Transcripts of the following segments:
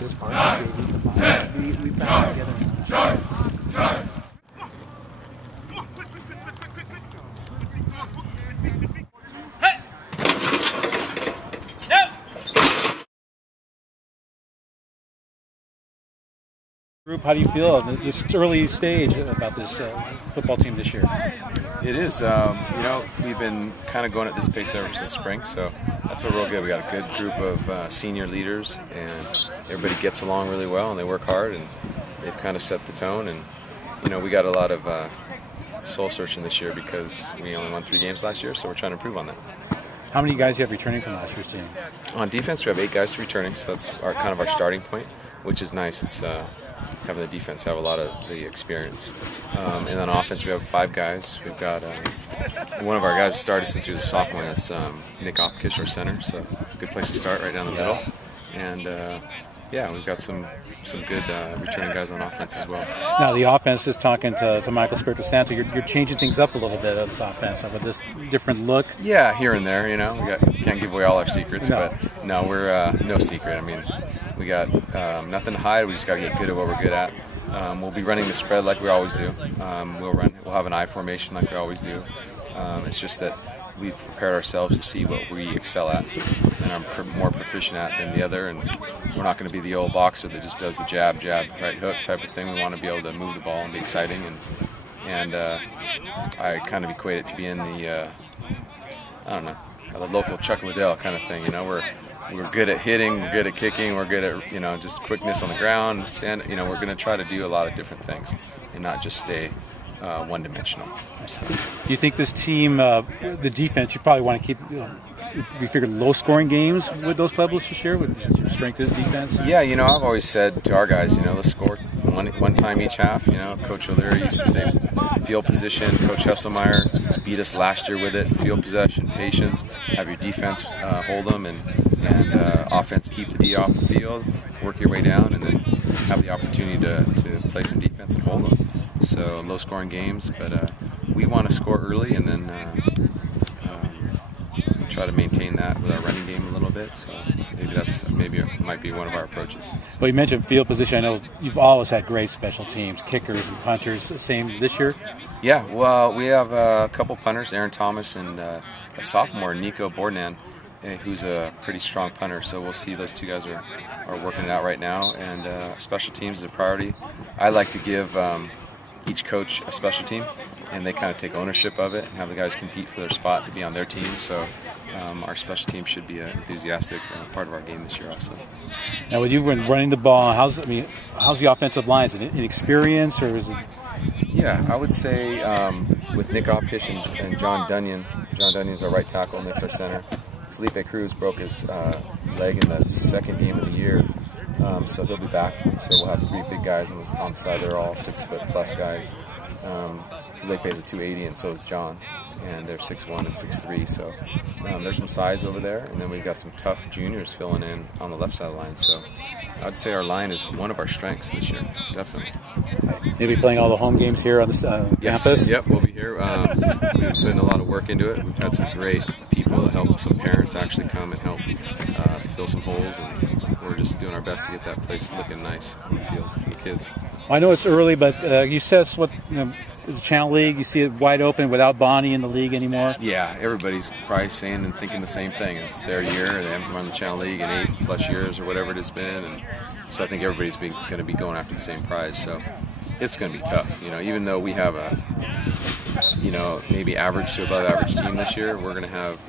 this varsity JV. We've got together. Group, how do you feel at this early stage about this football team this year? It is. We've been kind of going at this pace ever since spring, so I feel real good. We got a good group of senior leaders, and everybody gets along really well, and they work hard, and they've kind of set the tone. And we got a lot of soul searching this year because we only won 3 games last year, so we're trying to improve on that. How many guys do you have returning from last year's team? On defense, we have 8 guys returning, so that's kind of our starting point, which is nice. It's having the defense have a lot of the experience. And then on offense, we have 5 guys. We've got one of our guys started since he was a sophomore. That's Nick Opkish, our center. So it's a good place to start, right down the middle. And we've got some good returning guys on offense as well. Now the offense is talking to Michael Spiritosanto. You're changing things up a little bit of this offense with this different look. Yeah, here and there. We can't give away all our secrets, but no, we're no secret. I mean, we got nothing to hide. We just got to get good at what we're good at. We'll be running the spread like we always do. We'll have an I formation like we always do. It's just that we've prepared ourselves to see what we excel at and are more proficient at than the other. And we're not going to be the old boxer that just does the jab, right hook type of thing. We want to be able to move the ball and be exciting. And I kind of equate it to being the local Chuck Liddell kind of thing. We're good at hitting, we're good at kicking, we're good at just quickness on the ground. We're going to try to do a lot of different things and not just stay one-dimensional. So. Do you think this team, the defense, you probably want to keep? We figured low-scoring games with those Pueblos this year with strength of defense. Yeah, I've always said to our guys, let's score one time each half. Coach O'Leary used to say field position. Coach Hesselmeyer beat us last year with it. Field possession, patience, have your defense hold them, and offense keep the D off the field, work your way down, and then have the opportunity to play some defense and hold them. So low-scoring games, but we want to score early and then try to maintain that with our running game a little bit. So maybe it might be one of our approaches. Well, you mentioned field position. I know you've always had great special teams, kickers and punters. Same this year? Yeah, well, we have a couple punters, Aaron Thomas and a sophomore, Nico Bornan, who's a pretty strong punter. So we'll see. Those 2 guys are working it out right now. And special teams is a priority. I like to give each coach a special team, and they kind of take ownership of it and have the guys compete for their spot to be on their team. So our special team should be an enthusiastic part of our game this year also. Now, with you running the ball, how's the offensive line? Is it inexperience or is it? Yeah, I would say with Nick Opkish and John Dunyan. John Dunyan's our right tackle, Nick's our center. Felipe Cruz broke his leg in the 2nd game of the year. So he'll be back. So we'll have 3 big guys on the side. They're all 6-foot+ guys. Felipe is a 280, and so is John. And they're 6'1" and 6'3". So there's some size over there. And then we've got some tough juniors filling in on the left side of the line. So I'd say our line is one of our strengths this year, definitely. You'll be playing all the home games here on the yes. campus? Yep, we'll be here. We've been putting a lot of work into it. We've had some great people that help, some parents actually come and help fill some holes, and we're just doing our best to get that place looking nice on the field for the kids. I know it's early, but you said the Channel League, you see it wide open without Bonnie in the league anymore? Yeah, everybody's probably saying and thinking the same thing. It's their year. They haven't run the Channel League in 8+ years or whatever it has been, and so I think everybody's going to be going after the same prize. So it's going to be tough. Even though we have a maybe average to above average team this year,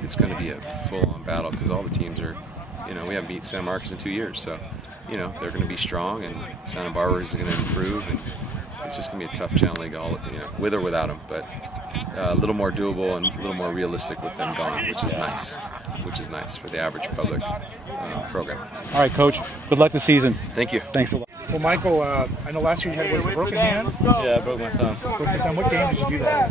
it's going to be a full-on battle because all the teams are, we haven't beat San Marcos in 2 years, so they're going to be strong, and Santa Barbara is going to improve, and it's just going to be a tough Channel League, with or without them, but a little more doable and a little more realistic with them gone, which is nice for the average public program. All right, Coach. Good luck this season. Thank you. Thanks a lot. Well, Michael, I know last year you had a broken hand. Yeah, I broke my thumb. What game did you do that?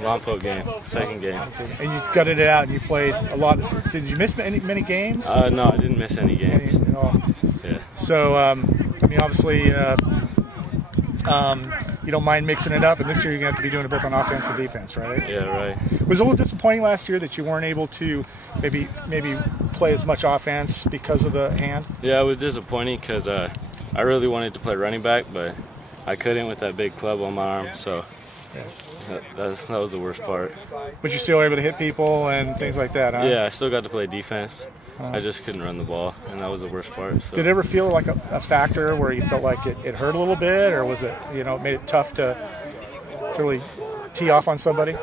Lompoc game, 2nd game. Okay. And you gutted it out, and you played a lot. Did you miss many games? No, I didn't miss any games. At all? Yeah. So, obviously, you don't mind mixing it up, and this year you're going to have to be doing it both on offense and defense, right? Yeah, right. Was it a little disappointing last year that you weren't able to maybe play as much offense because of the hand? Yeah, it was disappointing because I really wanted to play running back, but I couldn't with that big club on my arm, so that was the worst part. But you're still able to hit people and things like that, huh? Yeah, I still got to play defense. I just couldn't run the ball, and that was the worst part. So. Did it ever feel like a factor where you felt like it hurt a little bit, or was it, it made it tough to really tee off on somebody?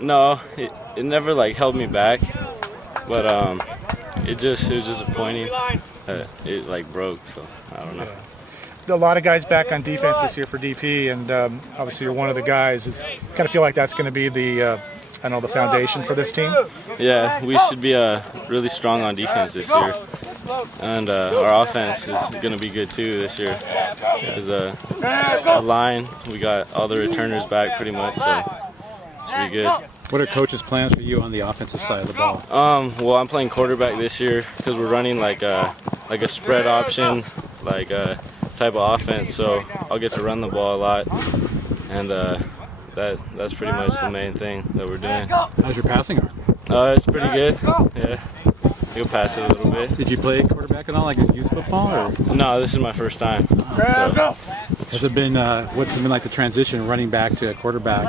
No, it never like held me back, but it was disappointing. It like broke, so I don't know. Yeah. A lot of guys back on defense this year for DP, and obviously you're one of the guys. Kind of feel like that's going to be the foundation for this team. Yeah, we should be really strong on defense this year, and our offense is going to be good too this year. Because our line, we got all the returners back pretty much, so it should be good. What are coach's plans for you on the offensive side of the ball? Well, I'm playing quarterback this year because we're running like a spread option, type of offense. So I'll get to run the ball a lot, and that's pretty much the main thing that we're doing. How's your passing arm? It's pretty good. Yeah, you'll pass it a little bit. Did you play quarterback at all, like in youth football? Or? No, this is my first time. So. Has it been what's it been like the transition running back to a quarterback?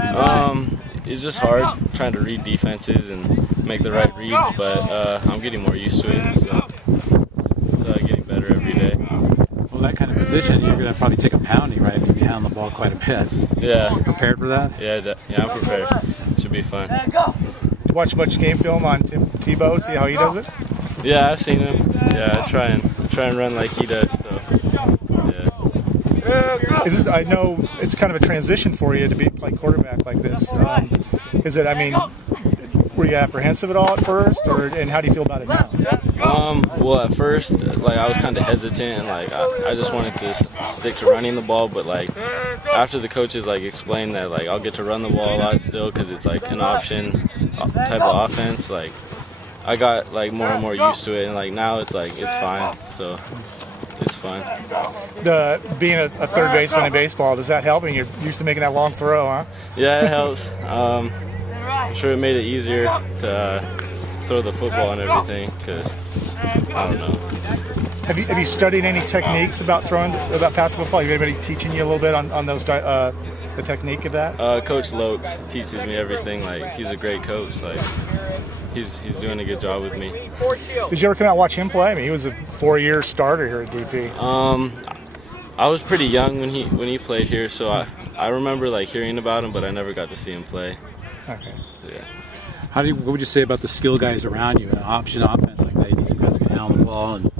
It's just hard trying to read defenses and make the right reads, but I'm getting more used to it, so it's getting better every day. Well, that kind of position, you're going to probably take a pounding, right? You'll be handling the ball quite a bit. Yeah. You prepared for that? Yeah, I'm prepared. It should be fun. You watch much game film on Tim Tebow, see how he does it? Yeah, I've seen him. Yeah, I try and run like he does, so yeah. I know it's kind of a transition for you to play quarterback like this. Were you apprehensive at all at first, and how do you feel about it now? Well, at first, I was kind of hesitant, and I just wanted to stick to running the ball. But after the coaches explained that I'll get to run the ball a lot still because it's an option type of offense. I got more and more used to it, and now it's fine. So. It's fun. Being a third baseman in baseball, does that help? And you're used to making that long throw, huh? Yeah, it helps. I'm sure it made it easier to throw the football and everything. Cause I don't know. Have you studied any techniques about passing the football? Have anybody teaching you a little bit on those the technique of that? Coach Lopes teaches me everything. He's a great coach. He's doing a good job with me. Did you ever come out and watch him play? I mean, he was a 4-year starter here at DP. I was pretty young when he played here, so I remember hearing about him, but I never got to see him play. Okay. So, yeah. What would you say about the skill guys around you? An option offense like that, you need some guys who can handle the ball and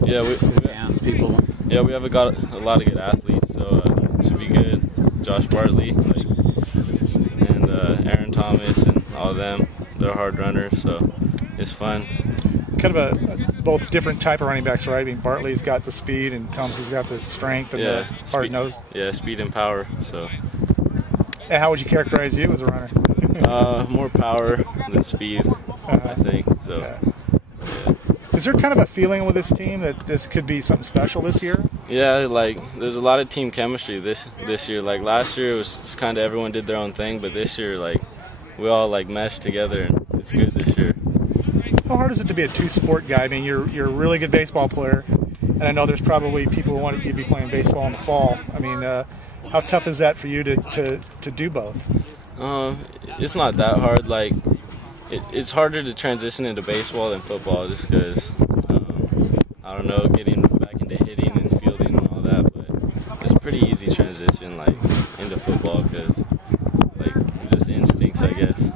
hands people. Yeah, we have got a lot of good athletes, so it should be good. Josh Bartley, and Aaron Thomas, and all of them. They're hard runners, so it's fun. Kind of both different type of running backs, right? I mean, Bartley's got the speed, and Thomas has got the strength and the hard nose. Yeah, speed and power. So. And how would you characterize you as a runner? More power than speed, I think. So. Yeah. Is there kind of a feeling with this team that this could be something special this year? Yeah, there's a lot of team chemistry this year. Last year, it was just kind of everyone did their own thing, but this year, we all meshed together, and it's good this year. How hard is it to be a two-sport guy? I mean, you're a really good baseball player, and I know there's probably people who want you to be playing baseball in the fall. I mean, how tough is that for you to do both? It's not that hard. It's harder to transition into baseball than football, just because I don't know, getting back into hitting and fielding and all that. But it's a pretty easy transition into football because just instincts, I guess.